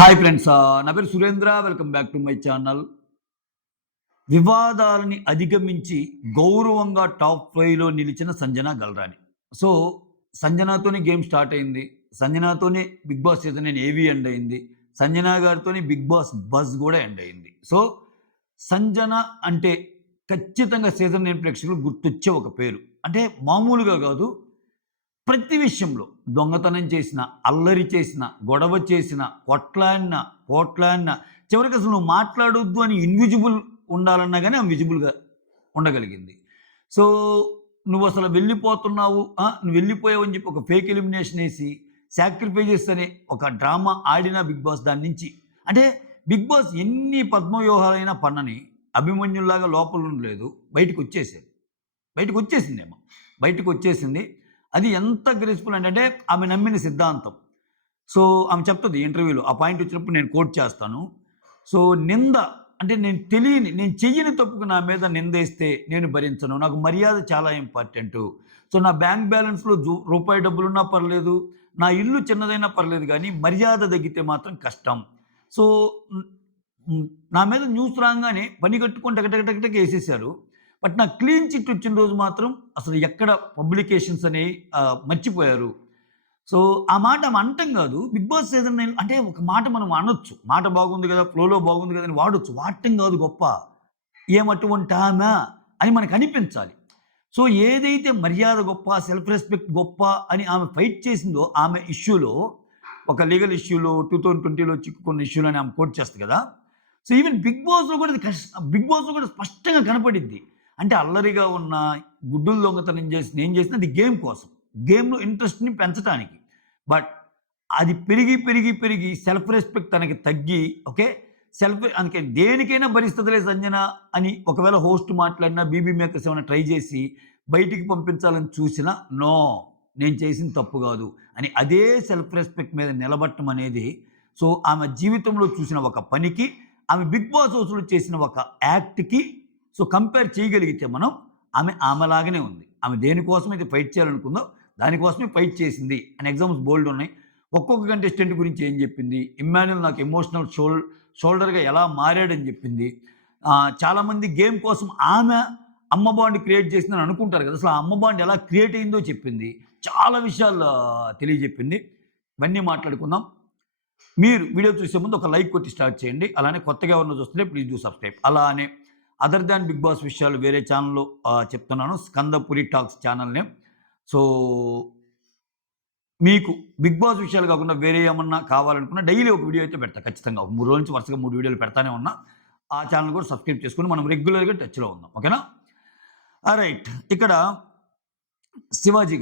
Hi friends, నా పేరు Surendra. Welcome back to my channel. వివాదాలని అధిగమించి గౌరవంగా టాప్ 5లో నిలిచిన సంజన గల్రాని. సో, సంజనతోనే గేమ్ స్టార్ట్ అయింది. సంజనతోనే Bigg Boss season 9 AV end అయింది. సంజన గారితోనే బిగ్ బాస్ బజ్ కూడా ఎండ్ అయింది. సో, సంజన అంటే ఖచ్చితంగా సీజన్ 9 ప్రేక్షకులు గుర్తొచ్చే ఒక పేరు. అంటే మామూలుగా కాదు, ప్రతి విషయంలో దొంగతనం చేసిన, అల్లరి చేసిన, గొడవ చేసిన, కొట్లాడిన, పోట్లాడిన, చివరికి అసలు నువ్వు మాట్లాడొద్దు అని ఇన్విజిబుల్ ఉండాలన్నా గానీ ఆమె విజిబుల్‌గా ఉండగలిగింది. సో, నువ్వసలు వెళ్ళిపోతున్నావు, నువ్వు వెళ్ళిపోయావని చెప్పి ఒక ఫేక్ ఎలిమినేషన్ ఏసి, సాక్రిఫైజెస్ అనే ఒక డ్రామా ఆడిన బిగ్ బాస్ దాని నుంచి అంటే బిగ్ బాస్ ఎన్ని పద్మవ్యూహాలైనా పన్నని అభిమన్యుల్లాగా లోపల ఉండలేదు. బయటికొచ్చేసారు. బయటికొచ్చేసిందేమో. బయటికొచ్చేసింది. అది ఎంత గ్రేస్‌ఫుల్ అంటే ఆమె నమ్మిన సిద్ధాంతం. సో, ఆమె చెప్తది ఇంటర్వ్యూలో. ఆ పాయింట్ వచ్చినప్పుడు నేను కోట్ చేస్తాను. సో, నింద అంటే నేను చెయ్యని తప్పుకు నా మీద నిందేస్తే నేను భరించను. నాకు మర్యాద చాలా ఇంపార్టెంటు. సో, నా బ్యాంక్ బ్యాలెన్స్‌లో రూపాయి డబ్బులున్నా పర్లేదు. నా ఇల్లు చిన్నదైనా పర్లేదు గానీ మర్యాద తగ్గితే మాత్రం కష్టం. సో, హ్మ్, నా మీద న్యూస్ రాంగానే పని కట్టుకొని టక ఏసేశారు. బట్ నాకు క్లీన్ చిట్ వచ్చిన రోజు మాత్రం అసలు ఎక్కడ పబ్లికేషన్స్ అనేవి మర్చిపోయారు. సో, ఆ మాట ఆమె అనటం కాదు. బిగ్ బాస్ సీజన్ 9 అంటే ఒక మాట మనం అనొచ్చు. మాట బాగుంది కదా! ఫ్లోలో బాగుంది కదా! అని వాడొచ్చు. వాడటం కాదు గొప్ప. ఏమటువంటి ఆమె అని మనకు అనిపించాలి. సో, ఏదైతే మర్యాద గొప్ప, సెల్ఫ్ రెస్పెక్ట్ గొప్ప అని ఆమె ఫైట్ చేసిందో ఆమె ఇష్యూలో, ఒక లీగల్ ఇష్యూలో 2020లో చిక్కుకున్న ఇష్యూలని ఆమె కోట్ చేస్తది కదా! సో, ఈవెన్ బిగ్ బాస్‌లో కూడా అది బిగ్ బాస్‌లో కూడా స్పష్టంగా కనపడిద్ది. అంటే అల్లరిగా ఉన్న, గుడ్డులు దొంగతనం చేసి నేను చేసింది అది గేమ్ కోసం. గేమ్‌లో ఇంట్రెస్ట్‌ని పెంచటానికి. బట్ అది పెరిగి సెల్ఫ్ రెస్పెక్ట్ తనకి తగ్గి, ఓకే. అందుకే దేనికైనా భరిస్తదిలే సంజన అని ఒకవేళ హోస్ట్ మాట్లాడినా, బీబీ మేకర్స్ ఏమైనా ట్రై చేసి బయటికి పంపించాలని చూసినా, నో, నేను చేసింది తప్పు కాదు అని అదే సెల్ఫ్ రెస్పెక్ట్ మీద నిలబడటం అనేది, సో, ఆమె జీవితంలో చూసిన ఒక పనికి, ఆమె బిగ్ బాస్ హౌస్‌లో చేసిన ఒక యాక్ట్‌కి సో, కంపేర్ చేయగలిగితే మనం ఆమెలాగానే ఉంది. ఆమె దేనికోసమైతే ఫైట్ చేయాలనుకుందో దానికోసమే ఫైట్ చేసింది అని ఎగ్జాంపుల్స్ బోలెడు ఉన్నాయి. ఒక్కొక్క కంటెస్టెంట్ గురించి ఏం చెప్పింది. ఇమ్మాన్యుల్ నాకు ఎమోషనల్ షోల్డర్‌గా ఎలా మారాడని చెప్పింది. చాలామంది గేమ్ కోసం ఆమె అమ్మ బాండ్ క్రియేట్ చేసిందని అనుకుంటారు కదా! అసలు ఆ అమ్మ బాండ్ ఎలా క్రియేట్ అయిందో చెప్పింది. చాలా విషయాలు తెలియజెప్పింది. ఇవన్నీ మాట్లాడుకుందాం. మీరు వీడియో చూసే ముందు ఒక లైక్ కొట్టి స్టార్ట్ చేయండి. అలానే కొత్తగా ఎవరైనా చూస్తుంటే ప్లీజ్ డూ సబ్స్క్రైబ్. అలానే అదర్ దాన్ బిగ్ బాస్ విషయాలు వేరే ఛానల్‌లో చెప్తున్నాను. స్కందపురి టాక్స్ ఛానల్ నేమ్. సో, మీకు బిగ్ బాస్ విషయాలు కాకుండా వేరే ఏమన్నా కావాలనుకున్నా డైలీ ఒక వీడియో అయితే పెడతా ఖచ్చితంగా. ఒక 3 రోజుల నుంచి వరుసగా 3 వీడియోలు పెడతానే ఉన్నా. ఆ ఛానల్ కూడా సబ్స్క్రైబ్ చేసుకొని మనం రెగ్యులర్‌గా టచ్‌లో ఉందాం. ఓకేనా? రైట్. ఇక్కడ శివాజీ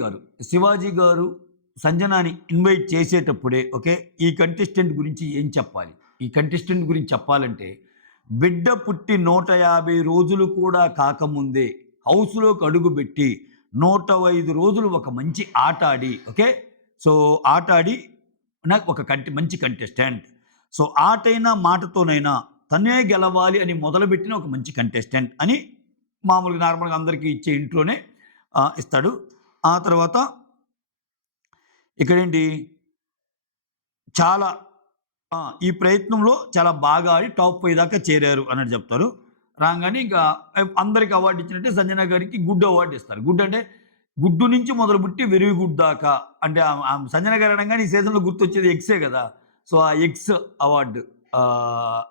గారు సంజనాని ఇన్వైట్ చేసేటప్పుడే, ఓకే, ఈ కంటెస్టెంట్ గురించి ఏం చెప్పాలి? ఈ కంటెస్టెంట్ గురించి చెప్పాలంటే, బిడ్డ పుట్టి 150 రోజులు కూడా కాకముందే హౌస్‌లోకి అడుగుబెట్టి 105 రోజులు ఒక మంచి ఆట ఆడి, ఓకే. సో, ఆట ఆడి నాకు ఒక మంచి కంటెస్టెంట్. సో, ఆటైనా మాటతోనైనా తనే గెలవాలి అని మొదలుపెట్టిన ఒక మంచి కంటెస్టెంట్ అని మామూలుగా నార్మల్‌గా అందరికీ ఇచ్చే ఇంట్లోనే ఇస్తాడు. ఆ తర్వాత ఇక్కడేంటి చాలా ఈ ప్రయత్నంలో చాలా బాగా ఆడి టాప్ 5 దాకా చేరారు అన్నట్టు చెప్తారు. రాంగానే ఇంకా అందరికి అవార్డ్ ఇచ్చినట్టే సంజన గారికి గుడ్ అవార్డ్ ఇస్తారు. గుడ్ అంటే గుడ్డు నుంచి మొదలుపెట్టి వెరీ గుడ్ దాకా. అంటే సంజన గారు అనంగానే ఈ సీజన్‌లో గుర్తొచ్చేది ఎగ్సే కదా! సో, ఆ ఎగ్స్ అవార్డ్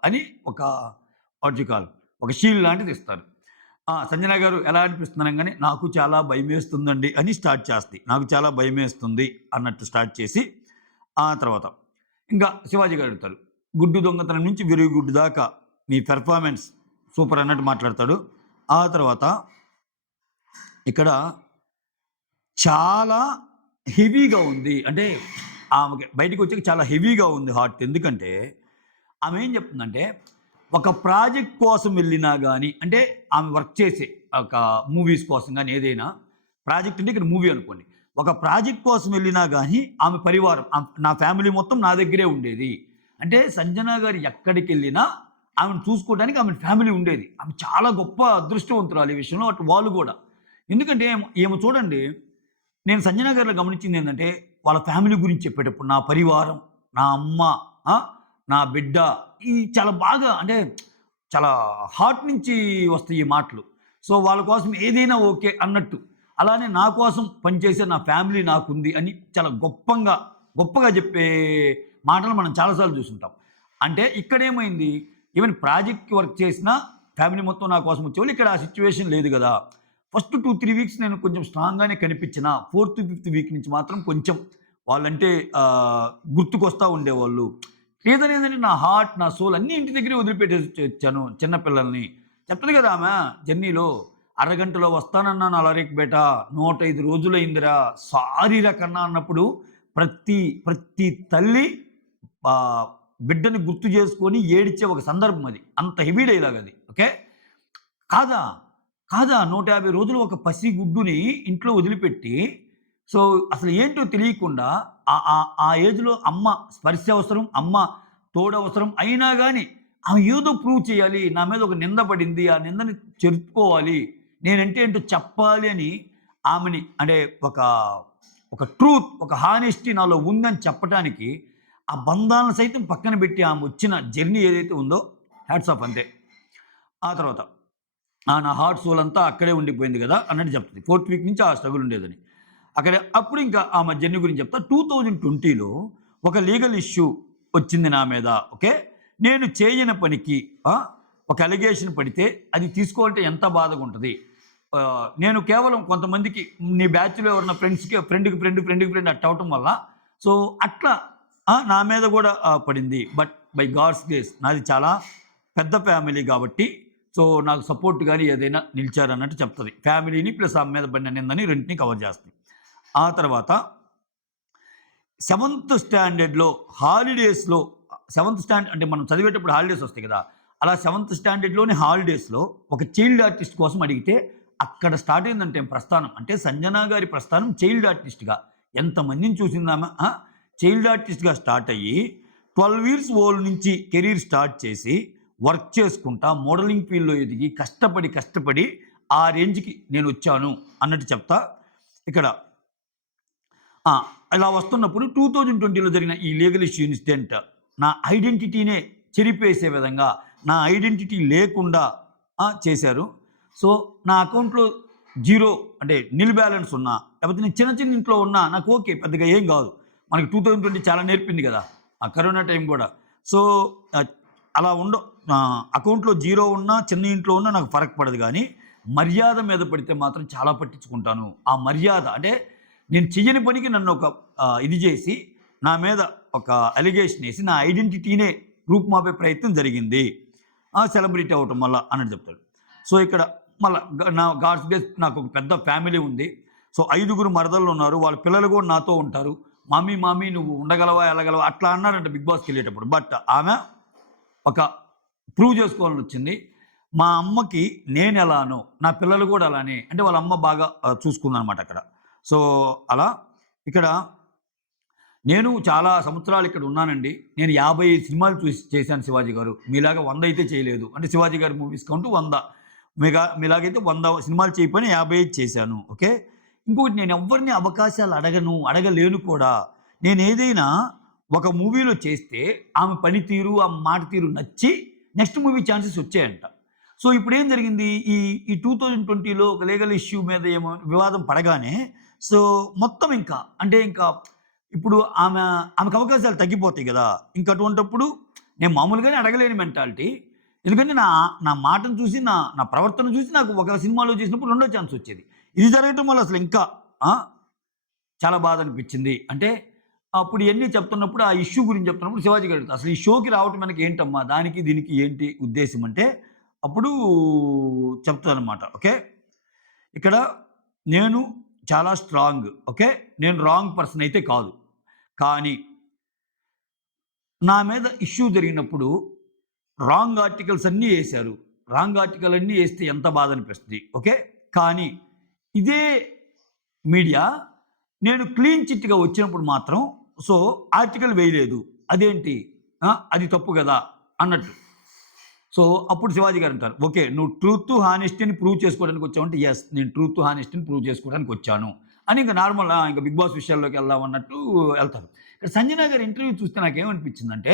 అని ఒక వాట్ యూ కాల్ ఒక షీల్డ్ లాంటిది ఇస్తారు. సంజన గారు ఎలా అనిపిస్తుంది అనంగానే నాకు చాలా భయమేస్తుందండి అని స్టార్ట్ చేస్తది. నాకు చాలా భయమేస్తుంది అన్నట్టు స్టార్ట్ చేసి, ఆ తర్వాత ఇంకా శివాజీ గారు అడుగుతారు. గుడ్డు దొంగతనం నుంచి వెరీ గుడ్ దాకా మీ పెర్ఫార్మెన్స్ సూపర్ అన్నట్టు మాట్లాడతాడు. ఆ తర్వాత ఇక్కడ చాలా హెవీగా ఉంది. అంటే ఆమెకి బయటికొచ్చాక చాలా హెవీగా ఉంది హార్ట్. ఎందుకంటే ఆమె ఏం చెప్తుందంటే, ఒక ప్రాజెక్ట్ కోసం వెళ్ళినా గానీ, అంటే ఆమె వర్క్ చేసే ఒక మూవీస్ కోసం గానీ ఏదైనా ప్రాజెక్ట్ అంటే ఇక్కడ మూవీ అనుకోండి. ఒక ప్రాజెక్ట్ కోసం వెళ్ళినా గానీ ఆమె పరివారం నా ఫ్యామిలీ మొత్తం నా దగ్గరే ఉండేది. అంటే సంజన గారు ఎక్కడికెళ్ళినా ఆమెను చూసుకోవడానికి ఆమె ఫ్యామిలీ ఉండేది. ఆమె చాలా గొప్ప అదృష్టవంతురాలు ఈ విషయంలో. అటు వాళ్ళు గూడా. ఎందుకంటే ఈమె చూడండి, నేను సంజన గారిలో గమనించిందేంటంటే, వాళ్ళ ఫ్యామిలీ గురించి చెప్పేటప్పుడు నా పరివారం, నా అమ్మ, ఆ! నా బిడ్డ ఈ చాలా బాగా అంటే చాలా హార్ట్ నుంచి వస్తాయి ఈ మాటలు. సో, వాళ్ళ కోసం ఏదైనా ఓకే అన్నట్టు. అలానే నా కోసం పనిచేసే నా ఫ్యామిలీ నాకుంది అని చాలా గొప్పగా చెప్పే మాటలు మనం చాలా సార్లు చూసుంటాం. అంటే ఇక్కడేమైంది ఈవెన్ ప్రాజెక్ట్‌కి వర్క్ చేసినా ఫ్యామిలీ మొత్తం నా కోసం వచ్చేవాళ్ళు. ఇక్కడ ఆ సిట్యుయేషన్ లేదు గదా! ఫస్ట్ 2, 3 వీక్స్ నేను కొంచెం స్ట్రాంగ్‌గానే కనిపించినా, ఫోర్త్, ఫిఫ్త్ వీక్ నుంచి మాత్రం కొంచెం వాళ్ళంటే గుర్తుకొస్తా ఉండేవాళ్ళు. రీజన్ ఏంటంటే నా హార్ట్, నా సోల్ అన్నీ ఇంటి దగ్గరే వదిలిపెట్టేసి వచ్చాను చిన్న పిల్లల్ని. చెప్తది కదా ఆమె జర్నీలో, "అరగంటలో వస్తానన్నాను అలరేకి బేటా, 105 రోజులయిందిరా, సారీరా కన్నా" అన్నప్పుడు ప్రతి తల్లి ఆహ్, బిడ్డని గుర్తు చేసుకొని ఏడిచే ఒక సందర్భం అది. అంత హెవీ డైలాగ్ అది. ఓకే. కాదా? కాదా? 150 రోజులు ఒక పసిగుడ్డుని ఇంట్లో వదిలిపెట్టి, సో, అసలు ఏంటో తెలియకుండా ఆ ఏజ్‌లో అమ్మ స్పర్శ అవసరం, అమ్మ తోడవసరం. అయినా గాని ఆమె ఏదో ప్రూవ్ చేయాలి. నా మీద ఒక నింద పడింది. ఆ నిందని చెరుపుకోవాలి. నేనంటే ఏంటో చెప్పాలి అని ఆమెని అంటే ఒక ట్రూత్, ఒక హానెస్టీ నాలో ఉందని చెప్పటానికి ఆ బంధాలను సైతం పక్కన పెట్టి ఆమె వచ్చిన జర్నీ ఏదైతే ఉందో హ్యాట్స్ ఆఫ్ అంతే. ఆ తర్వాత నా హార్ట్ సోల్ అంతా అక్కడే ఉండిపోయింది గదా! అన్నట్టు చెప్తది. ఫోర్త్ వీక్ నుంచి ఆ స్ట్రగుల్ ఉండేదని. అప్పుడు ఇంకా ఆమె జర్నీ గురించి చెప్తా. 2020లో ఒక లీగల్ ఇష్యూ వచ్చింది నా మీద. ఓకే. నేను చేయని పనికి ఒక అలిగేషన్ పడితే అది తీసుకోవాలంటే ఎంత బాధగా ఉంటది. నేను కేవలం కొంతమందికి నీ బ్యాచ్‌లో ఎవరైనా ఫ్రెండ్ అట్ట అవ్వటం వల్ల సో, అట్లా నా మీద గూడా పడింది. బట్ బై గాడ్స్ గ్రేస్ నాది చాలా పెద్ద ఫ్యామిలీ గాబట్టి సో, నాకు సపోర్ట్ గాని ఏదైనా నిలిచారన్నట్టు చెప్తది. ఫ్యామిలీని ప్లస్ ఆమె మీద పడిన నిందని రెండిటిని కవర్ చేస్తుంది. ఆ తర్వాత సెవెంత్ స్టాండర్డ్‌లో హాలిడేస్‌లో సెవెంత్ స్టాండర్డ్ అంటే మనం చదివేటప్పుడు హాలిడేస్ వస్తాయి కదా! అలా సెవెంత్ స్టాండర్డ్‌లోని హాలిడేస్‌లో ఒక చైల్డ్ ఆర్టిస్ట్ కోసం అడిగితే అక్కడ స్టార్ట్ అయిందంటే ప్రస్థానం. అంటే సంజన గారి ప్రస్థానం చైల్డ్ ఆర్టిస్ట్‌గా. ఎంతమందిని చూసిందామె చైల్డ్ ఆర్టిస్ట్‌గా స్టార్ట్ అయ్యి 12 ఇయర్స్ ఓల్డ్ నుంచి కెరీర్ స్టార్ట్ చేసి వర్క్ చేసుకుంటా మోడలింగ్ ఫీల్డ్‌లో ఎదిగి కష్టపడి ఆ రేంజ్‌కి నేనొచ్చాను అన్నట్టు చెప్తా. ఇక్కడ ఆ! ఇలా వస్తున్నప్పుడు 2020లో జరిగిన ఈ లీగల్ ఇష్యూ ఇన్సిడెంట్ నా ఐడెంటిటీనే చెరిపేసే విధంగా, నా ఐడెంటిటీ లేకుండా చేశారు. సో, నా అకౌంట్‌లో జీరో అంటే నిల్ బ్యాలెన్స్ ఉన్నా, లేకపోతే నేను చిన్న ఇంట్లో ఉన్నా నాకు ఓకే. పెద్దగా ఏం గాదు. మనకి 2020 చాలా నేర్పింది గదా! ఆ కరోనా టైం గూడా. సో, ఆహ్, అలా అకౌంట్‌లో జీరో ఉన్నా, చిన్న ఇంట్లో ఉన్నా నాకు ఫరక్ పడదు గానీ, మర్యాద మీద పడితే మాత్రం చాలా పట్టించుకుంటాను. ఆ మర్యాద అంటే నేను చెయ్యని పనికి నన్ను ఇది జేసి, నా మీద ఒక అలిగేషన్ ఏసి, నా ఐడెంటిటీనే రూపుమాపే ప్రయత్నం జరిగింది. సెలబ్రిటీ అవ్వటం వల్ల అన్నట్టు చెప్తాడు. సో, ఇక్కడ మళ్ళా నా గాడ్స్ గ్రేస్ నాకొక పెద్ద ఫ్యామిలీ ఉంది. సో, 5గురు మరదళ్ళున్నారు. వాళ్ళ పిల్లలు గూడా నాతో ఉంటారు. మమ్మీ నువ్వు ఉండగలవా? ఎళ్ళగలవా? అట్లా అన్నారంట 'బిగ్ బాస్'కెళ్ళేటప్పుడు. బట్ ఆమె ఒక ప్రూవ్ చేసుకోవాలనొచ్చింది. మా అమ్మకి నేనెలానో, నా పిల్లలు గూడా అలానే. అంటే వాళ్ళ అమ్మ బాగా చూసుకుందనమాట అక్కడ. సో, అలా ఇక్కడ నేను చాలా సంవత్సరాలు ఇక్కడ ఉన్నానండి. నేను 55 సినిమాలు చేశాను 'శివాజీ' గారు. మీలాగా 100 అయితే చేయలేదు. అంటే 'శివాజీ' గారి మూవీస్ కౌంట్ 100. మీలాగైతే 100 సినిమాలు చేయకపోయినా 55 చేశాను. ఓకే. ఇంకొకటి నేను ఎవ్వరిని అవకాశాలు అడగలేను కూడా. నేనేదైనా ఒక మూవీలో చేస్తే ఆమె పనితీరు, ఆమె మాట తీరు నచ్చి నెక్స్ట్ మూవీ ఛాన్సెస్ వచ్చాయంట. సో, ఇప్పుడేం జరిగింది ఈ 2020లో ఒక లీగల్ ఇష్యూ మీద ఏమో వివాదం పడగానే సో, మొత్తం ఇంకా ఇప్పుడు ఆమెకు అవకాశాలు తగ్గిపోతాయి గదా! ఇంక అటువంటప్పుడు నేను మామూలుగానే అడగలేని మెంటాలిటీ. ఎందుకంటే నా మాటను చూసి, నా ప్రవర్తన చూసి నాకు ఒక సినిమాలో చేసినప్పుడు రెండో ఛాన్స్ వచ్చేది. ఇది జరగటం వల్ల అసలు ఇంకా ఆ! చాలా బాధ అనిపించింది. అంటే అప్పుడు ఇయన్నీ చెప్తున్నప్పుడు ఆ ఇష్యూ గురించి చెప్తున్నప్పుడు శివాజీ గారు అసలు ఈ షోకి రావటం వెనక ఏంటమ్మా? దానికి దీనికి ఏంటి ఉద్దేశ్యం అంటే అప్పుడు చెప్తానన్నమాట. ఓకే. ఇక్కడ నేను చాలా స్ట్రాంగ్. ఓకే. నేను రాంగ్ పర్సన్ అయితే కాదు. కానీ నా మీద ఇష్యూ జరిగినప్పుడు రాంగ్ ఆర్టికల్స్ అన్నీ ఏశారు. రాంగ్ ఆర్టికల్ అన్నీ ఏస్తే ఎంత బాధ అనిపిస్తది. ఓకే. కానీ ఇదే మీడియా నేను క్లీన్ చిట్‌గా వచ్చినప్పుడు మాత్రం సో, ఆర్టికల్ వేయలేదు. అదేంటి? అది తప్పు గదా! అన్నట్టు. సో, అప్పుడు శివాజీ గారంటారు, "ఓకే. నువ్వు ట్రూత్, హానెస్టీని ప్రూవ్ చేసుకోవడానికి వచ్చావంటే, యెస్. నేను ట్రూత్, హానెస్టీని ప్రూవ్ చేసుకోవడానికి వచ్చాను." అని ఇంక నార్మల్ ఇంక 'బిగ్ బాస్' విషయాల్లోకి వెళ్దాం అన్నట్టు ఎళ్తారు. ఇక్కడ సంజన గారి ఇంటర్వ్యూ చూస్తే నాకేమనిపించిందంటే,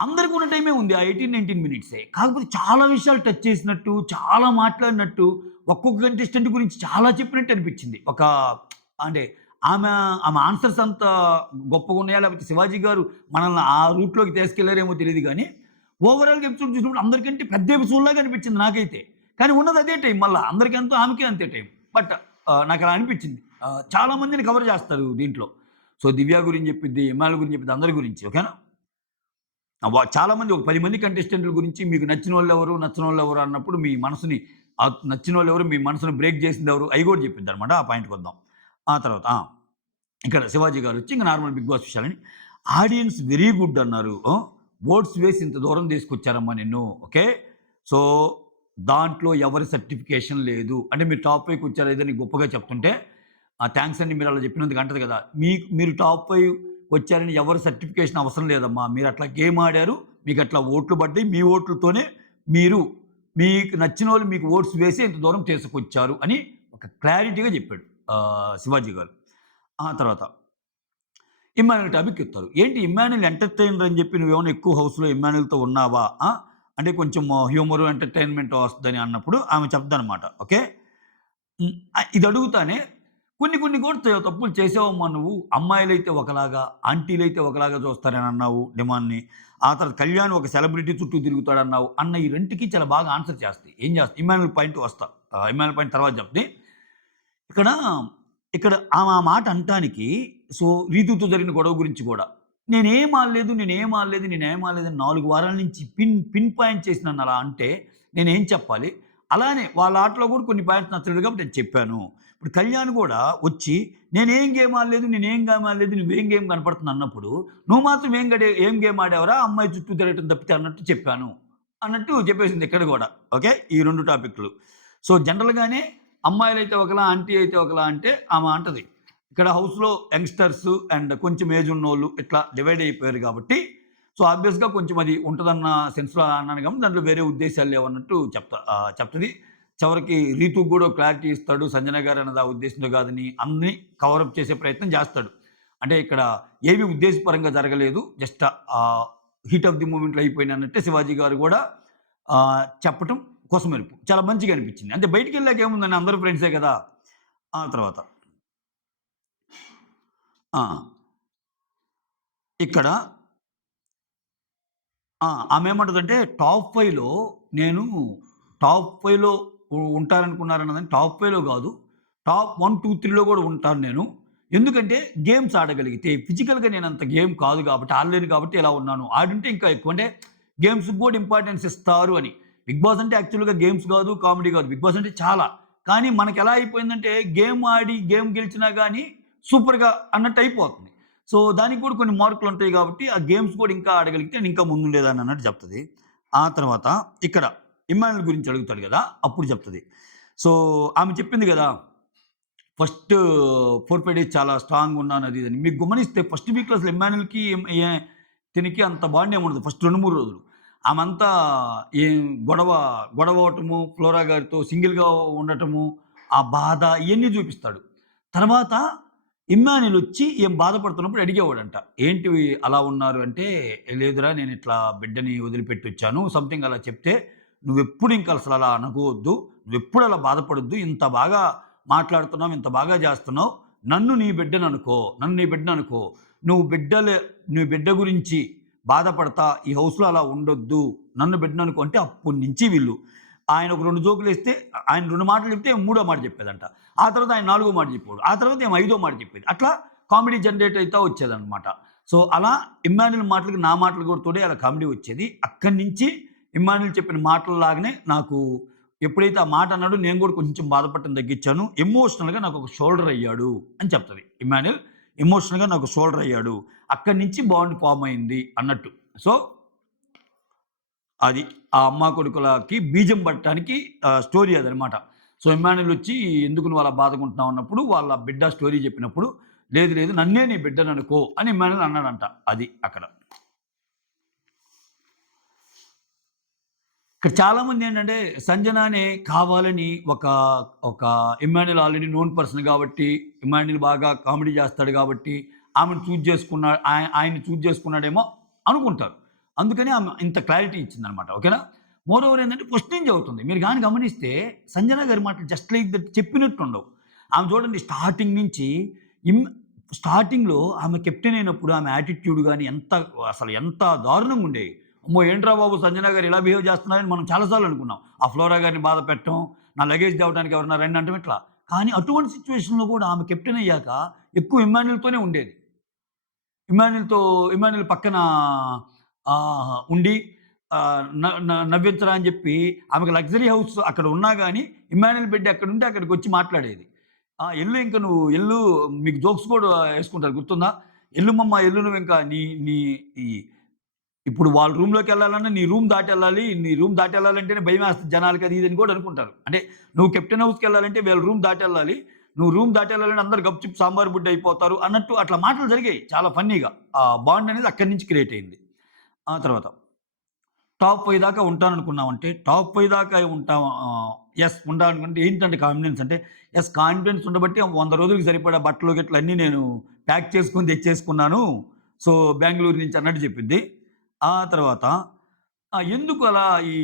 అందరికి ఉన్న టైమే ఉంది. ఆ 18, 19 మినిట్సే. కాకపోతే చాలా విషయాలు టచ్ చేసినట్టు, చాలా మాట్లాడినట్టు, ఒక్కొక్క కంటెస్టెంట్ గురించి చాలా చెప్పినట్టు అనిపించింది. అంటే ఆమె ఆమె ఆన్సర్స్ అంత గొప్పగున్నాయా? లేకపోతే శివాజీ గారు మనల్ని ఆ రూట్‌లోకి తీసుకెళ్లారేమో తెలీదు గానీ, ఓవరాల్‌గా ఎపిసోడ్ చూసినప్పుడు అందరికంటే పెద్ద ఎపిసోడ్‌లాగా అనిపించింది నాకైతే. కానీ ఉన్నది అదే టైం మళ్ళా. అందరికెంతో ఆమెకే అంతే టైం. బట్ నాకలా అనిపించింది. చాలా మందిని కవర్ చేస్తారు దీంట్లో. సో, దివ్య గురించి చెప్పిద్ది, ఇమ్మానుల్ గురించి చెప్పిద్ది, అందరి గురించి. ఓకేనా? చాలామంది ఒక 10 మంది కంటెస్టెంట్‌ల గురించి మీకు నచ్చినోళ్ళెవరు, నచ్చనోళ్ళెవరు అన్నప్పుడు మీ మనసుని నచ్చినోళ్ళెవరు, మీ మనసుని బ్రేక్ చేసిందెవరు అయి గూడా చెప్పిద్దనమాట. ఆ పాయింట్‌కొద్దాం. ఆ తర్వాత ఇక్కడ శివాజీ గారొచ్చి ఇంక నార్మల్ 'బిగ్ బాస్' విషయాలని ఆడియన్స్ వెరీ గుడ్ అన్నారు. ఓట్స్ వేసి ఇంత దూరం తీసుకొచ్చారమ్మా నిన్ను. ఓకే. సో, దాంట్లో ఎవరి సర్టిఫికేషన్ లేదు. అంటే మీరు టాప్ 5కి వచ్చారు ఏదో గొప్పగా చెప్తుంటే, థాంక్స్ అండి మీరలా చెప్పినందుకు అంటది కదా! మీరు టాప్ 5 వచ్చారని ఎవరి సర్టిఫికేషన్ అవసరం లేదమ్మా. మీరట్లా గేమ్ ఆడారు. మీకట్లా ఓట్లు పడ్డాయి. మీ ఓట్లతోనే మీరు మీకు నచ్చినోళ్ళు మీకు ఓట్స్ వేసి ఇంత దూరం తీసుకొచ్చారు అని ఒక క్లారిటీగా చెప్పాడు శివాజీ గారు. ఆ తర్వాత ఇమ్మాన్యుల్ టాపిక్ ఎత్తారు. ఏంటి ఇమ్మాన్యుల్ ఎంటర్‌టైనర్ అని చెప్పి నువ్వేమన్నా ఎక్కువ హౌస్‌లో ఇమ్మాన్యుల్‌తో ఉన్నావా? అంటే కొంచెం హ్యూమరు, ఎంటర్‌టైన్‌మెంట్ వస్తదని అన్నప్పుడు ఆమె చెప్దనమాట. ఓకే. ఇది అడుగుతానే కొన్ని కొన్ని కూడా తప్పులు చేసావమ్మా నువ్వు. అమ్మాయిలైతే ఒకలాగా, ఆంటీలైతే ఒకలాగా చూస్తారని అన్నావు డిమాండ్‌ని. ఆ తర్వాత కళ్యాణ్ ఒక సెలబ్రిటీ చుట్టూ తిరుగుతాడన్నావు. అన్న ఈ రెంటికి చాలా బాగా ఆన్సర్ చేస్తాయి. ఏం చేస్తా ఇమ్మాన్యుల్ పాయింట్ వస్తా. ఇమ్మాన్యుల్ పాయింట్ తర్వాత చెప్తే ఇక్కడ, ఇక్కడ ఆమె ఆ మాట అంటానికి సో, రీతుతో జరిగిన గొడవ గురించి గూడా. నేనేం ఆడలేదని 4 వారాల నుంచి పిన్ పాయింట్ చేసి నన్నలా అంటే నేనేం చెప్పాలి? అలానే వాళ్ళ ఆటలో గూడా కొన్ని పాయింట్స్ నచ్చలేదు కాబట్టి నేను చెప్పాను. ఇప్పుడు కళ్యాణ్ గూడా వచ్చి నేనేం గేమ్ ఆడలేదు, నువ్వేం గేమ్ కనపడుతుంది అన్నప్పుడు, నువ్వు మాత్రం ఏం గేమ్ ఆడావురా? అమ్మాయి చుట్టూ తిరగటం తప్పితే అన్నట్టు చెప్పాను. అన్నట్టు చెప్పేసింది ఇక్కడ గూడా. ఓకే. ఈ 2 టాపిక్‌లు. సో, జనరల్‌గానే అమ్మాయిలైతే ఒకలా, ఆంటీ అయితే ఒకలా అంటే ఆమె అంటది. ఇక్కడ హౌస్‌లో యంగ్‌స్టర్స్ అండ్ కొంచెం ఏజ్ ఉన్నోళ్ళు ఇట్లా డివైడ్ అయిపోయారు కాబట్టి, సో, ఆబ్వియస్‌గా కొంచెం అది ఉంటదన్న సెన్స్‌లో అన్నాను గానీ, దాంట్లో వేరే ఉద్దేశాలు లేవన్నట్టు చెప్తది. చివరికి రీతూకి గూడా క్లారిటీ ఇస్తాడు. సంజన గారు అన్నది ఆ ఉద్దేశంతో కాదని అన్నీ కవర్ అప్ చేసే ప్రయత్నం చేస్తాడు. అంటే ఇక్కడ ఏవి ఉద్దేశపరంగా జరగలేదు. జస్ట్ హీట్ ఆఫ్ ది మూమెంట్‌లో అయిపోయినాయి అన్నట్టే శివాజీ గారు గూడా చెప్పటం కొసమెరుపు. చాలా మంచిగా అనిపించింది. అంటే బయటికెళ్ళాక ఏముందండి అందరూ ఫ్రెండ్సే కదా! ఆ తర్వాత ఆ! ఇక్కడ ఆమేమంటదంటే నేను టాప్ 5లో ఉంటారనుకున్నారన్నదని టాప్ 5లో గాదు. టాప్ 1, 2, 3లో గూడా ఉంటాను నేను. ఎందుకంటే గేమ్స్ ఆడగలిగితే. ఫిజికల్‌గా నేనంత గేమ్ కాదు గాబట్టి, ఆడలేను గాబట్టి ఇలా ఉన్నాను. ఆడుంటే ఇంకా ఎక్కువ. అంటే గేమ్స్‌కి గూడా ఇంపార్టెన్స్ ఇస్తారు అని. 'బిగ్ బాస్' అంటే యాక్చువల్‌గా గేమ్స్ గాదు, కామెడీ గాదు. 'బిగ్ బాస్' అంటే చాలా. కానీ మనకెలా అయిపోయిందంటే గేమ్ ఆడి, గేమ్ గెలిచినా గానీ సూపర్‌గా అన్నట్టు అయిపోతుంది. సో, దానికి కూడా కొన్ని మార్కులుంటాయి గాబట్టి, ఆ గేమ్స్ కూడా ఇంకా ఆడగలిగితే నేను ఇంకా ముందుండేదాన్ని అన్నట్టు చెప్తది. ఆ తర్వాత ఇక్కడ ఇమ్మానుయేల్ గురించి అడుగుతాడు గదా! అప్పుడు చెప్తది. సో, ఆమె చెప్పింది గదా! ఫస్ట్ 4, 5 డేస్ చాలా స్ట్రాంగున్నాను అది ఇదని. మీకు గమనిస్తే ఫస్ట్ వీక్‌లో అసలు ఇమ్మానుయేల్‌కి ఎ తినికి అంత బాండ్ ఏముండదు. ఫస్ట్ 2, 3 రోజులు. ఆమంతా ఏం గొడవ అవ్వటము, ఫ్లోరా గారితో సింగిల్‌గా ఉండటము, ఆ బాధ ఇయన్నీ చూపిస్తాడు. తర్వాత ఇమ్మాన్యుయలొచ్చి ఏం బాధపడుతున్నప్పుడు అడిగేవాడంట. "ఏంటి అలా ఉన్నారు?" అంటే, "లేదురా నేనిట్లా బిడ్డని వదిలిపెట్టొచ్చాను." సంథింగ్ అలా చెప్తే, "నువ్వెప్పుడు ఇంక అసలలా అనుకోవద్దు. నువ్వెప్పుడు అలా బాధపడొద్దు. ఇంత బాగా మాట్లాడుతున్నావు, ఇంత బాగా చేస్తున్నావు. నన్ను నీ బిడ్డననుకో. నువ్వు బిడ్డలే నీ బిడ్డ గురించి బాధపడతా ఈ హౌస్‌లో అలా ఉండొద్దు. నన్ను బిడ్డననుకో" అంటే అప్పటినుంచి వీళ్ళు ఆయన ఒక 2 జోకులేస్తే ఆయన 2 మాటలు చెప్తే మూడో మాట చెప్పేదంట. ఆ తర్వాత ఆయన నాలుగో మాట చెప్పేవాడు. ఆ తర్వాత ఏమో ఐదో మాట చెప్పేది. అట్లా కామెడీ జనరేట్ అయితా వచ్చేదనమాట. సో, అలా ఇమ్మాన్యుయల్ మాటలకి నా మాటలు కూడా తోడి అలా కామెడీ వచ్చేది. అక్కడి నుంచి ఇమ్మాన్యుయల్ చెప్పిన మాటల్లాగానే నాకు ఎప్పుడైతే ఆ మాట అన్నాడో నేను కూడా కొంచెం బాధపడటం తగ్గించాను. ఎమోషనల్‌గా నాకు ఒక షోల్డర్ అయ్యాడు అని చెప్తది. ఇమ్మాన్యుయల్ ఎమోషనల్‌గా నాకు షోల్డర్ అయ్యాడు. అక్కడి నుంచి బాండ్ ఫార్మ్ అయింది అన్నట్టు. సో, అది ఆ అమ్మా కొడుకులకి బీజం పట్టడానికి స్టోరీ అదనమాట. సో, ఇమ్మాన్యుయల్ వచ్చి ఎందుకు నువ్వు అలా బాధగుంటున్నావు అన్నప్పుడు వాళ్ళ బిడ్డ స్టోరీ చెప్పినప్పుడు, లేదు లేదు నన్నే నీ బిడ్డననుకో అని ఇమ్మాన్యుయల్ అన్నాడంట. అది అక్కడ. ఇక్కడ చాలామంది ఏంటంటే సంజనానే కావాలని ఒక ఇమ్మాన్యుయల్ ఆల్రెడీ నోన్ పర్సన్ కాబట్టి, ఇమ్మాన్యుయల్ బాగా కామెడీ చేస్తాడు కాబట్టి, ఆమెను చూజ్ చేసుకున్నా ఆయన్ని చూజ్ చేసుకున్నాడేమో అనుకుంటారు. అందుకని ఆమె ఇంత క్లారిటీ ఇచ్చిందనమాట. ఓకేనా? మోరోవర్ ఏందంటే ఫస్ట్ నుంచి అవుతుంది. మీరు గాని గమనిస్తే సంజన గారి మాటలు జస్ట్ లైక్ దట్ చెప్పినట్టుండవు. ఆమె చూడండి స్టార్టింగ్ నుంచి ఇమ్ స్టార్టింగ్‌లో ఆమె కెప్టెన్ అయినప్పుడు ఆమె యాటిట్యూడ్ గాని ఎంత దారుణంగా ఉండేవి. అమ్మో! ఏంట్రా బాబు సంజన గారు ఇలా బిహేవ్ చేస్తున్నారని మనం చాలా సార్లు అనుకున్నాం. ఆ ఫ్లోరా గారిని బాధ పెట్టడం, నా లగేజ్ తేవడానికి ఎవరైనా రండి అనటం ఇట్లా. కానీ అటువంటి సిట్యుయేషన్‌లో కూడా ఆమె కెప్టెన్ అయ్యాక ఎక్కువ ఇమ్మాన్యుల్‌తోనే ఉండేది. ఇమ్మాన్యుల్ పక్కన ఉండి న న నవ్వించరా అని చెప్పి ఆమెకు లగ్జరీ హౌస్ అక్కడ ఉన్నా గాని ఇమ్మాన్యుల్ బిడ్డ ఎక్కడుంటే అక్కడికొచ్చి మాట్లాడేది. ఎళ్ళు ఇంక నువ్వు ఎళ్ళు మీకు జోక్స్ కూడా యేసుకుంటారు గుర్తుందా? ఎళ్ళు మమ్మా ఎళ్ళు నువ్వింకా నీ నీ ఈ ఇప్పుడు వాళ్ళ రూమ్‌లోకెళ్ళాలన్నా నీ రూమ్ దాటెళ్ళాలి. నీ రూమ్ దాటెళ్ళాలంటేనే భయమేస్తది జనాలకి అది ఇది అని కూడా అనుకుంటారు. అంటే నువ్వు కెప్టెన్ హౌస్‌కెళ్ళాలంటే వీళ్ళ రూమ్ దాటెళ్ళాలి. నువ్వు రూమ్ దాటెళ్ళాలంటే అందరూ గప్‌చుప్ సాంబార్ బుడ్డ అయిపోతారు అన్నట్టు అట్లా మాటలు జరిగాయి చాలా ఫన్నీగా. ఆ బాండ్ అనేది అక్కడి నుంచి క్రియేట్ అయింది. ఆ తర్వాత టాప్ 5 దాకా ఉంటాననుకున్నామంటే, టాప్ 5 దాకా ఉంటాం యెస్ ఉంటాననుకుంటే ఏంటంటే కాన్ఫిడెన్స్ అంటే, యెస్ కాన్ఫిడెన్స్ ఉండబట్టి 100 రోజులకి సరిపడా బట్టలు గిట్టలు అన్నీ నేను ప్యాక్ చేసుకొని తెచ్చేసుకున్నాను. సో, బెంగుళూరు నుంచి అన్నట్టు చెప్పిద్ది. ఆ తర్వాత ఎందుకు అలా ఈ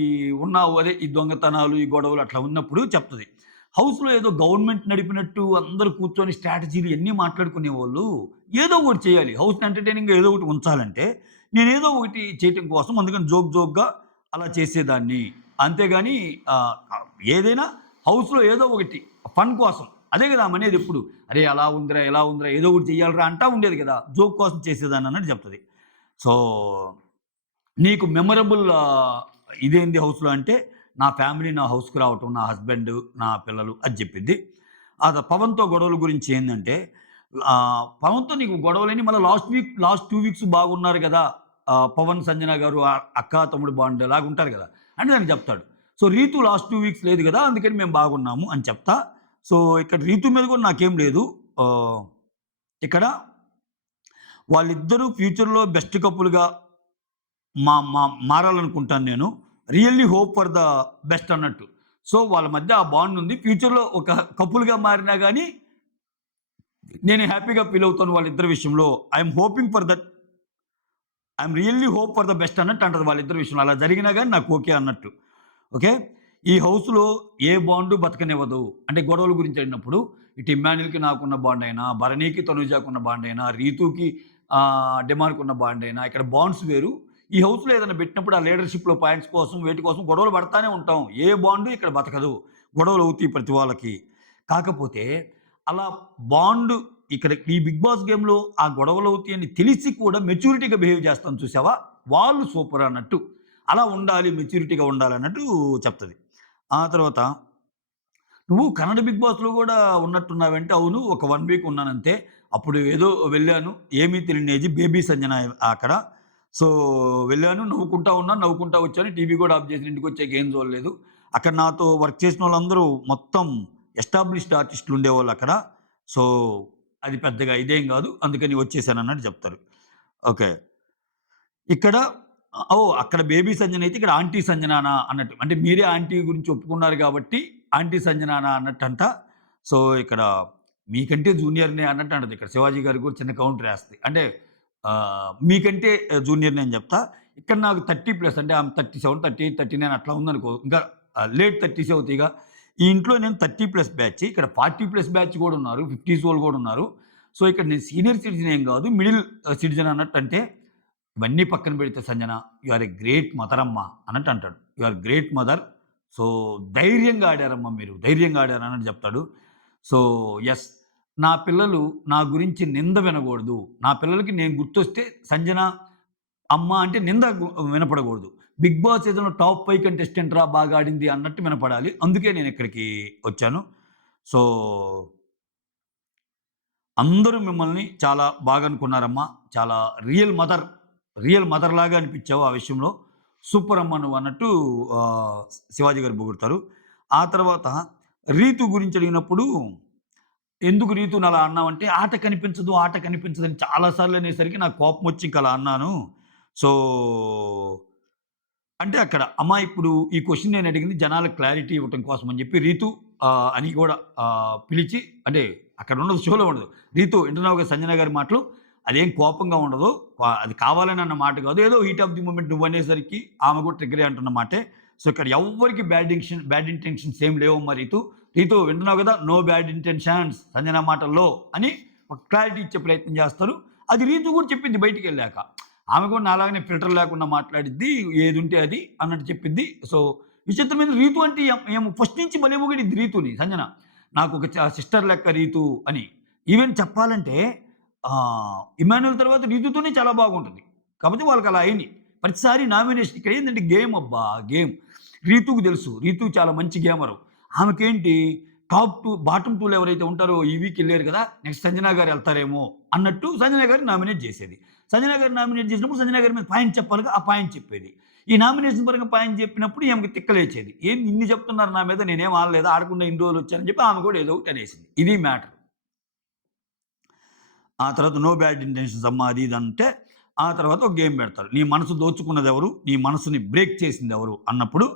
ఉన్నావు అదే ఈ దొంగతనాలు, ఈ గొడవలు అట్లా ఉన్నప్పుడు చెప్తది. హౌస్‌లో ఏదో గవర్నమెంట్ నడిపినట్టు అందరూ కూర్చొని స్ట్రాటజీలు ఇయన్నీ మాట్లాడుకునేవోళ్ళు ఏదో ఒకటి చేయాలి. హౌస్‌ని ఎంటర్‌టైనింగ్‌గా ఏదో ఒకటి ఉంచాలంటే నేనేదో ఒకటి చేయటం కోసం అందుకని జోక్‌గా అలా చేసేదాన్ని. అంతేగాని ఆహ్, ఆహ్, ఏదైనా హౌస్‌లో ఏదో ఒకటి ఫన్ కోసం. అదే గదా! ఆమనేదెప్పుడు. "అరే! అలా ఉందిరా, ఇలా ఉందిరా ఏదో ఒకటి చెయ్యాలిరా" అంటా ఉండేది గదా! జోక్ కోసం చేసేదాన్నన్నట్టు చెప్తది. సో, నీకు మెమరబుల్ ఇదేంది హౌస్‌లో అంటే, నా ఫ్యామిలీ నా హౌస్‌కి రావటం, నా హస్బెండ్, నా పిల్లలు అది జెప్పిద్ది. పవన్‌తో గొడవల గురించి ఏందంటే, పవన్‌తో నీకు గొడవలని మళ్ళా లాస్ట్ 2 వీక్స్ బాగున్నారు గదా! పవన్, సంజన గారు అక్క, తమ్ముడు బాండ్ లాగుంటారు గదా! అని దానికి చెప్తాడు. సో, రీతు లాస్ట్ 2 వీక్స్ లేదు గదా! అందుకని మేము బాగున్నాము అని చెప్తా. సో, ఇక్కడ రీతు మీద గూడా నాకేం లేదు. ఆహ్, ఇక్కడ వాళ్ళిద్దరూ ఫ్యూచర్‌లో బెస్ట్ కపుల్‌గా మా మా మారాలనుకుంటాను నేను. Really hope for the best అన్నట్టు. సో, వాళ్ళ మధ్య ఆ బాండ్ ఉంది. ఫ్యూచర్‌లో ఒక కపుల్‌గా మారినా గాని నేను హ్యాపీగా ఫీల్ అవుతాను వాళ్ళిద్దరి విషయంలో. I'm hoping for that I'm really hope for the best అన్నట్టు అంటది వాళ్ళిద్దరి విషయంలో. అలా జరిగినా గాని నాకు ఓకే అన్నట్టు. ఓకే. ఈ హౌస్‌లో ఏ బాండు బతకనివ్వదు. అంటే గొడవల గురించి అడిగినప్పుడు ఇటు ఇమ్మాన్యుల్‌కి నాకున్న బాండ్ అయినా, భరణికి తనుజాకున్న బాండ్ అయినా, రీతూకి డెమార్‌కున్న బాండ్ అయినా ఇక్కడ బాండ్స్ వేరు. ఈ హౌస్‌లో ఏదైనా పెట్టినప్పుడు ఆ లీడర్‌షిప్‌లో పాయింట్స్ కోసం, వేటి కోసం గొడవలు పడతానే ఉంటాం. ఏ బాండు ఇక్కడ బతకదు. గొడవలు అవుతాయి ప్రతి వాళ్ళకి. కాకపోతే అలా బాండ్ ఇక్కడ ఈ 'బిగ్ బాస్' గేమ్‌లో ఆ గొడవలు అవుతాయని తెలిసి కూడా మెచ్యూరిటీగా బిహేవ్ చేస్తాం చూసావా? వాళ్ళు సూపర్ అన్నట్టు. అలా ఉండాలి మెచ్యూరిటీగా ఉండాలన్నట్టు చెప్తది. ఆ తర్వాత "నువ్వు కన్నడ 'బిగ్ బాస్‌లో' గూడా ఉన్నట్టున్నావంటే" అవును. ఒక 1 వీక్ ఉన్నానంతే. అప్పుడు ఏదో వెళ్ళాను. ఏమీ తెలియని ఏజ్ బేబీ సంజన అక్కడ. సో, వెళ్ళాను. నవ్వుకుంటా ఉన్నాను. నవ్వుకుంటా వచ్చాను. టీవీ గూడా ఆఫ్ చేసి ఇంటికొచ్చాక ఏం చూడలేదు. అక్కడ నాతో వర్క్ చేసినోళ్ళందరూ మొత్తం ఎస్టాబ్లిష్డ్ ఆర్టిస్టులు ఉండేవాళ్ళక్కడ. సో, అది పెద్దగా ఇదేం గాదు. అందుకని వచ్చేసానన్నట్టు చెప్తారు. ఓకే. ఇక్కడ అక్కడ బేబీ సంజనయితే ఇక్కడ ఆంటీ సంజనానా అన్నట్టు. అంటే మీరే ఆంటీ గురించి ఒప్పుకున్నారు గాబట్టి, ఆంటీ సంజనానా అన్నట్టంట. సో, ఇక్కడ మీకంటే జూనియర్‌నే అన్నట్టు అంటది. ఇక్కడ శివాజీ గారికి కూడా చిన్న కౌంటరేస్తది. అంటే మీకంటే జూనియర్‌నే అని జెప్తా. ఇక్కడ నాకు 30+ అంటే ఆమె 37, 38, 39 అట్లా ఉందనుకో. ఇంకా లేట్ 30స్ అవుతాయిగా. ఈ ఇంట్లో నేను 30+ బ్యాచ్. ఇక్కడ 40+ బ్యాచ్ గూడా ఉన్నారు. 50s వోళ్ళు గూడా ఉన్నారు. సో, ఇక్కడ నేను సీనియర్ సిటిజన్ ఏం గాదు. మిడిల్ సిటిజన్ అన్నట్టంటే ఇవన్నీ పక్కన పెడితే Sanjana you are a great mother అమ్మా అన్నట్టు అంటాడు. You are great mother. So, ధైర్యంగా ఆడారమ్మా మీరు. ధైర్యంగా ఆడారు అన్నట్టు చెప్తాడు. So, yes. నా పిల్లలు నా గురించి నింద వినగూడదు. నా పిల్లలకి నేను గుర్తొస్తే సంజన అమ్మ అంటే నింద వినపడకూడదు. 'బిగ్ బాస్' సీజన్‌లో టాప్ 5 కంటెస్టెంట్ రా బాగా ఆడింది అన్నట్టు వినపడాలి. అందుకే నేను ఇక్కడికి వచ్చాను. సో, అందరూ మిమ్మల్ని చాలా బాగా అనుకున్నారమ్మా. చాలా రియల్ మదర్, రియల్ మదర్ లాగా అనిపించావు ఆ విషయంలో. సూపర్ అమ్మా నువ్వన్నట్టు ఆహ్, శివాజీ గారు పొగుడుతారు. ఆ తర్వాత రీతు గురించి అడిగినప్పుడు, ఎందుకు రీతుని అలా అన్నావంటే, ఆట కనిపించదని చాలా సార్లు అనేసరికి నాకు కోపమొచ్చి ఇంక అలా అన్నాను. సో, అంటే అక్కడ అమ్మా ఇప్పుడు ఈ క్వెషన్ నేను అడిగింది జనాలకు క్లారిటీ ఇవ్వటం కోసం అని చెప్పి రీతు అని కూడా పిలిచి అంటే అక్కడ ఉండదు షోలో ఉండదు. రీతు వింటున్నావుగా సంజన గారి మాటలు. అదేం కోపంగా ఉండదు. అది కావాలని అన్న మాట కాదు. ఏదో హీట్ ఆఫ్ ది మూమెంట్ నువ్వనేసరికి ఆమె కూడా ట్రిగ్గర్ అంటున్న మాటే. సో, ఇక్కడ ఎవ్వరికీ బ్యాడ్ ఇంటెన్షన్స్ ఏం లేవమ్మా రీతు. రీతు వింటున్నావు కదా! నో బ్యాడ్ ఇంటెన్షన్స్ సంజన మాటల్లో అని ఒక క్లారిటీ ఇచ్చే ప్రయత్నం చేస్తారు. అది రీతు కూడా చెప్పింది బయటికెళ్ళాక. ఆమె కూడా నాలాగానే ఫిల్టర్ లేకుండా మాట్లాడిద్ది. ఏదుంటే అది అన్నట్టు చెప్పిద్ది. సో, విచిత్రమైన రీతు అంటే ఏమో ఫస్ట్ నుంచి భలే పొగిడిద్ది రీతుని సంజన. నాకొక సిస్టర్ లెక్క రీతు అని. ఈవెన్ చెప్పాలంటే ఇమ్మాన్యుయల్ తర్వాత రీతుతోనే చాలా బాగుంటది. కాపోతే వాళ్ళకలా అయింది. ప్రతిసారి నామినేషన్ ఇక్కడేందంటే గేమ్ అబ్బా! గేమ్. రీతుకు తెలుసు. రీతు చాలా మంచి గేమరు. ఆమెకేంటి టాప్ 2, బాటమ్ 2లో ఎవరైతే ఉంటారో ఈ వీక్ ఎళ్లారు కదా! నెక్స్ట్ సంజన గారు ఎళ్తారేమో అన్నట్టు సంజన గారిని నామినేట్ చేసేది. సంజన గారిని నామినేట్ చేసినప్పుడు సంజన గారి మీద పాయింట్ చెప్పాలిగా, ఆ పాయింట్ చెప్పేది. ఈ నామినేషన్ పరంగా పాయింట్ చెప్పినప్పుడు ఈమెకి తిక్కలేచేది. ఏంది ఇన్ని చెప్తున్నారు నా మీద నేనేం ఆడలేదు. ఆడకుండా ఇన్ని రోజులు వచ్చానని చెప్పి ఆమె కూడా ఏదో ఒకటి అనేసింది. ఇది మ్యాటర్. ఆ తర్వాత నో బ్యాడ్ ఇంటెన్షన్స్ అమ్మా అది ఇది అంటే ఆ తర్వాత ఒక గేమ్ పెడతారు. నీ మనసు దోచుకున్నది ఎవరు? నీ మనసుని బ్రేక్ చేసింది ఎవరు? అన్నప్పుడు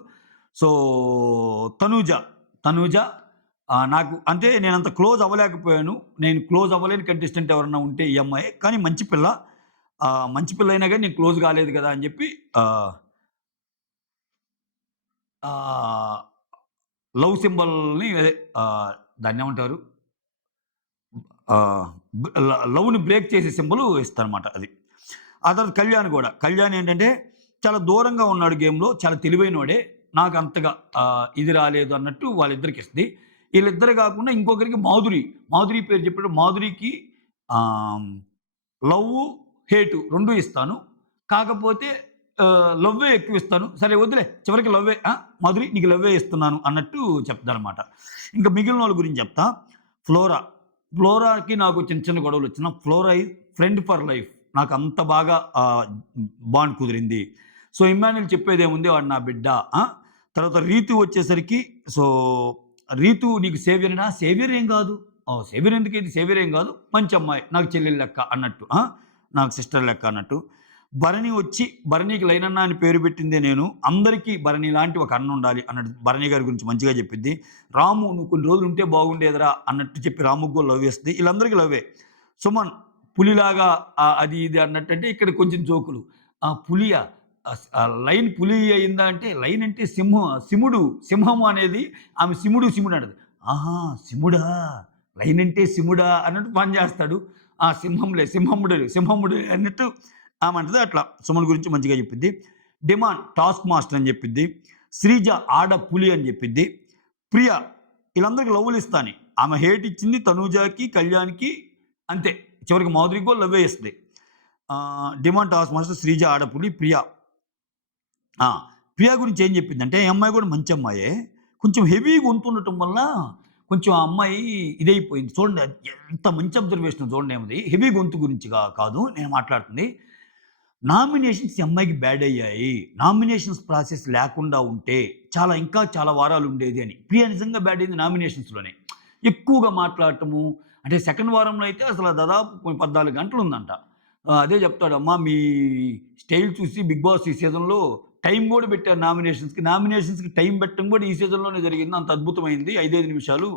సో, తనూజ, తనూజ నాకు అంటే నేనంత క్లోజ్ అవ్వలేకపోయాను. నేను క్లోజ్ అవ్వలేని కంటెస్టెంట్ ఎవరన్నా ఉంటే ఈ అమ్మాయే. కానీ మంచి పిల్ల. మంచి పిల్ల అయినా గాని నేను క్లోజ్ కాలేదు కదా! అని చెప్పి ఆహ్, ఆహ్, లవ్ సింబల్‌ని అదే దాన్నేమంటారు? ఆహ్, లవ్‌ని బ్రేక్ చేసే సింబల్ ఇస్తానమాట అది. ఆ తర్వాత కళ్యాణ్ గూడా. కళ్యాణ్ ఏంటంటే చాలా దూరంగా ఉన్నాడు గేమ్‌లో. చాలా తెలివైనోడే. నాకు అంతగా ఇది రాలేదు అన్నట్టు వాళ్ళిద్దరికిస్తది. ఈళ్ళిద్దరు గాకుండా ఇంకొకరికి మాధురి. మాధురి పేరు చెప్పాడు. మాధురికి ఆహ్, లవ్వు, హేటు 2 ఇస్తాను. కాకపోతే లవ్వే ఎక్కువిస్తాను. సరే వద్దులే చివరికి లవ్వే మాధురి నీకు లవ్వే ఇస్తున్నాను అన్నట్టు చెప్తారనమాట. ఇంకా మిగిలినోళ్ళ గురించి చెప్తా. ఫ్లోరా. ఫ్లోరాకి నాకు చిన్న చిన్న గొడవలొచ్చినా Flora is friend for life. నాకంత బాగా బాండ్ కుదిరింది. సో, ఇమ్మాన్యుయల్ చెప్పేదేముంది వాడు నా బిడ్డ. తర్వాత రీతు వచ్చేసరికి సో, రీతు నీకు సేవియరేనా? సేవియర్ ఏం గాదు. సేవియర్ ఎందుకైద్ది? సేవియర్ ఏం గాదు. మంచి అమ్మాయి. నాకు చెల్లెలు లెక్క అన్నట్టు. నాకు సిస్టర్ లెక్క అన్నట్టు. భరణి వచ్చి భరణికి లైనన్న అని పేరు పెట్టిందే నేను. అందరికీ భరణి లాంటి ఒక అన్న ఉండాలి అన్నట్టు భరణి గారి గురించి మంచిగా చెప్పిద్ది. రాము నువ్వు కొన్ని రోజులు ఉంటే బాగుండేదిరా అన్నట్టు చెప్పి రాముకి కూడా లవ్ చేస్తది. ఈళ్ళందరికీ లవ్వే. సుమన్ పులిలాగా అది ఇది అన్నట్టంటే ఇక్కడ కొంచెం జోకులు. పులియా? లైన్ పులి అయిందా అంటే లైన్ అంటే సిముడు. సింహం అనేది ఆమె సిముడు అంటది. ఆహా! సిముడా? లైన్ అంటే సిముడా అన్నట్టు పని చేస్తాడు. సింహముడు అన్నట్టు ఆమె అంటది. అట్లా సుమన్ గురించి మంచిగా చెప్పిద్ది. డిమాండ్ టాస్క్ మాస్టర్ అని చెప్పిద్ది. శ్రీజ ఆడ పులి అని చెప్పిద్ది. ప్రియ వీళ్ళందరికి లవ్వులు ఇస్తాని. ఆమె హేట్ ఇచ్చింది తనూజాకి, కళ్యాణ్‌కి అంతే. చివరికి మాధురికి కూడా లవ్వే ఇస్తది. డిమాండ్ టాస్క్ మాస్టర్ శ్రీజ ఆడపులి, ప్రియ. ప్రియ గురించి ఏం చెప్పిందంటే, ఈ అమ్మాయి కూడా మంచి అమ్మాయే. కొంచెం హెవీ గొంతుండటం వల్ల కొంచెం ఆ అమ్మాయి ఇదైపోయింది. చూడండి ఎంత మంచి అబ్జర్వేషన్ చూడండి ఆమెది. హెవీ గొంతు గురించి కాదు నేను మాట్లాడుతుంది. నామినేషన్స్ ఈ అమ్మాయికి బ్యాడ్ అయ్యాయి. నామినేషన్స్ ప్రాసెస్ లేకుండా ఉంటే ఇంకా చాలా వారాలు ఉండేది అని. ప్రియ నిజంగా బ్యాడ్ అయింది నామినేషన్స్‌లోనే. ఎక్కువగా మాట్లాడటము అంటే సెకండ్ వారంలో అయితే అసలు దాదాపు 14 గంటలు ఉందంట. అదే చెప్తాడు అమ్మా మీ స్టైల్ చూసి 'బిగ్ బాస్' ఈ సీజన్‌లో టైం కూడా పెట్టారు నామినేషన్స్‌కి. నామినేషన్స్‌కి టైం పెట్టడం కూడా ఈ సీజన్‌లోనే జరిగింది. అంత అద్భుతమైంది. 5 నిమిషాలు.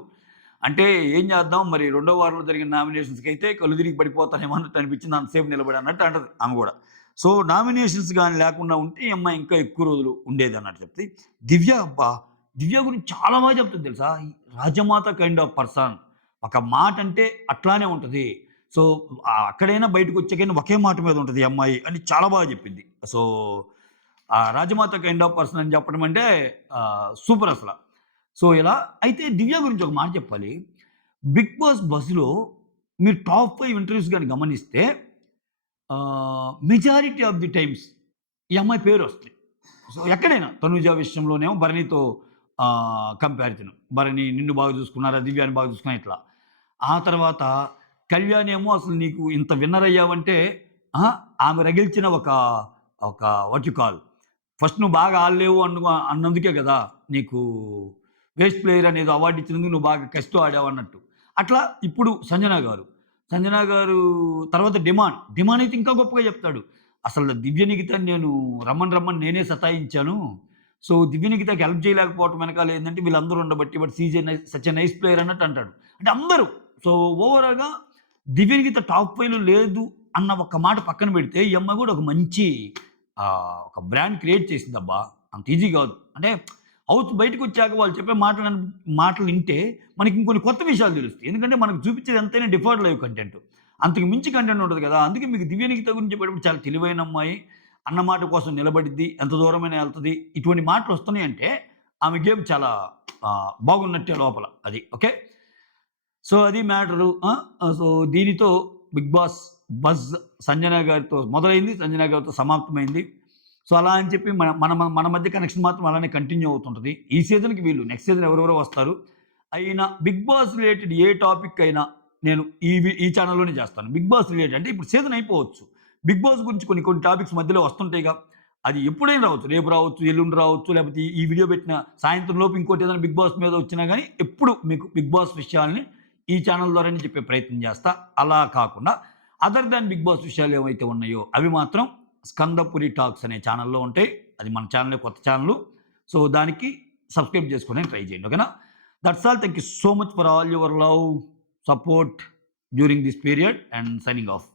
అంటే ఏం చేద్దాం మరి రెండో వారంలో జరిగిన నామినేషన్స్‌కి అయితే కళ్ళు తిరిగి పడిపోతానేమో అన్నట్టు అనిపించింది. అంతసేపు నిలబడి అన్నట్టు అంటది ఆమె కూడా. సో, నామినేషన్స్ గాని లేకుండా ఉంటే ఈ అమ్మాయి ఇంకా ఎక్కువ రోజులు ఉండేది అన్నట్టు చెప్తే. దివ్య అబ్బా! దివ్య గురించి చాలా బాగా చెప్తది తెలుసా? రాజమాత కైండ్ ఆఫ్ పర్సన్. ఒక మాట అంటే అట్లానే ఉంటది. సో, అక్కడైనా బయటకొచ్చాకైనా ఒకే మాట మీద ఉంటది ఈ అమ్మాయి అని చాలా బాగా చెప్పింది. So, Rajmata kind of person అని చెప్పడం అంటే సూపర్ అసల. సో, ఇలా అయితే దివ్య గురించి ఒక మాట చెప్పాలి. 'బిగ్ బాస్' బస్‌లో మీరు టాప్ 5 ఇంటర్వ్యూస్ గాని గమనిస్తే మెజారిటీ ఆఫ్ ది టైమ్స్ ఈ అమ్మాయి పేరొస్తది. సో, ఎక్కడైనా తనూజ విషయంలోనేమో భరణితో కంపారిజన్. భరణి నిన్ను బాగా చూసుకున్నారా? దివ్యాని బాగా చూసుకున్నా ఇట్లా. ఆ తర్వాత కళ్యాణ్ ఏమో అసలు నీకు ఇంత విన్నర్ అయ్యావంటే ఆమె రగిల్చిన ఒక ఒక వాట్ యూ కాల్ ఫస్ట్ నువ్వు బాగా ఆడలేవు అన్నందుకే కదా! నీకు బెస్ట్ ప్లేయర్ అనేది అవార్డ్ ఇచ్చినందుకు నువ్వు బాగా కసితో ఆడావన్నట్టు. అట్లా ఇప్పుడు సంజన గారు తర్వాత డిమాండ్ అయితే ఇంకా గొప్పగా చెప్తాడు. అసలు దివ్య నిఖితని నేను రమ్మని నేనే సతాయించాను. సో, దివ్య నిఖితకి హెల్ప్ చేయలేకపోవటం వెనకాల ఏందంటే వీళ్ళందరూ ఉండబట్టి but such a nice player అన్నట్టు అంటాడు. అంటే అందరూ సో, ఓవరాల్‌గా దివ్య నిఖిత టాప్ 5లో లేదు అన్న ఒక్క మాట పక్కన పెడితే ఈ అమ్మాయి కూడా ఒక మంచి ఒక బ్రాండ్ క్రియేట్ చేసిందబ్బా! అంత ఈజీ కాదు. అంటే హౌస్ బయటకొచ్చాక వాళ్ళు చెప్పే మాటలు వింటే మనకి ఇంకొన్ని కొత్త విషయాలు తెలుస్తాయి. ఎందుకంటే మనకు చూపించేది ఎంతైనా డిఫర్డ్ లైవ్ కంటెంట్. అంతకు మించి కంటెంట్ ఉంటది కదా! అందుకే మీకు 'దివ్య' గురించి చెప్పేటప్పుడు చాలా తెలివైన అమ్మాయి. అన్న మాట కోసం నిలబడిద్ది. ఎంత దూరమైనా ఎళ్తది. ఇటువంటి మాటలు వస్తున్నాయంటే ఆమె గేమ్ చాలా బాగున్నట్టే లోపల. అది. ఓకే. సో, అది మ్యాటరు. సో, దీనితో 'బిగ్ బాస్' బజ్ సంజన గారితో మొదలైంది. సంజన గారితో సమాప్తమైంది. సో, అలా అని చెప్పి మన మన మన మధ్య కనెక్షన్ మాత్రం అలానే కంటిన్యూ అవుతుంటది. ఈ సీజన్‌కి వీళ్ళు నెక్స్ట్ సీజన్ ఎవరెవరో వస్తారు. అయినా 'బిగ్ బాస్' రిలేటెడ్ ఏ టాపిక్ అయినా నేను ఈ ఛానెల్‌లోనే చేస్తాను. 'బిగ్ బాస్' రిలేటెడ్ అంటే ఇప్పుడు సీజన్ అయిపోవచ్చు. 'బిగ్ బాస్' గురించి కొన్ని కొన్ని టాపిక్స్ మధ్యలో వస్తుంటాయిగా. అది ఎప్పుడైనా రావచ్చు. రేపు రావచ్చు, ఎల్లుండి రావచ్చు, లేకపోతే ఈ వీడియో పెట్టిన సాయంత్రం లోపు ఇంకోటి ఏదైనా 'బిగ్ బాస్' మీద వచ్చినా గానీ ఎప్పుడు మీకు 'బిగ్ బాస్' విషయాల్ని ఈ ఛానెల్ ద్వారానే చెప్పే ప్రయత్నం చేస్తా. అలా కాకుండా అదర్ దాన్ 'బిగ్ బాస్' విషయాలు ఏవైతే ఉన్నాయో అవి మాత్రం 'స్కందపురి టాక్స్' అనే ఛానెల్‌లో ఉంటాయి. అది మన ఛానెలే కొత్త ఛానెలు. సో, దానికి సబ్స్క్రైబ్ చేసుకోవడానికి ట్రై చేయండి. ఓకేనా? That's all. Thank you so much for all your love, support during this period and signing off.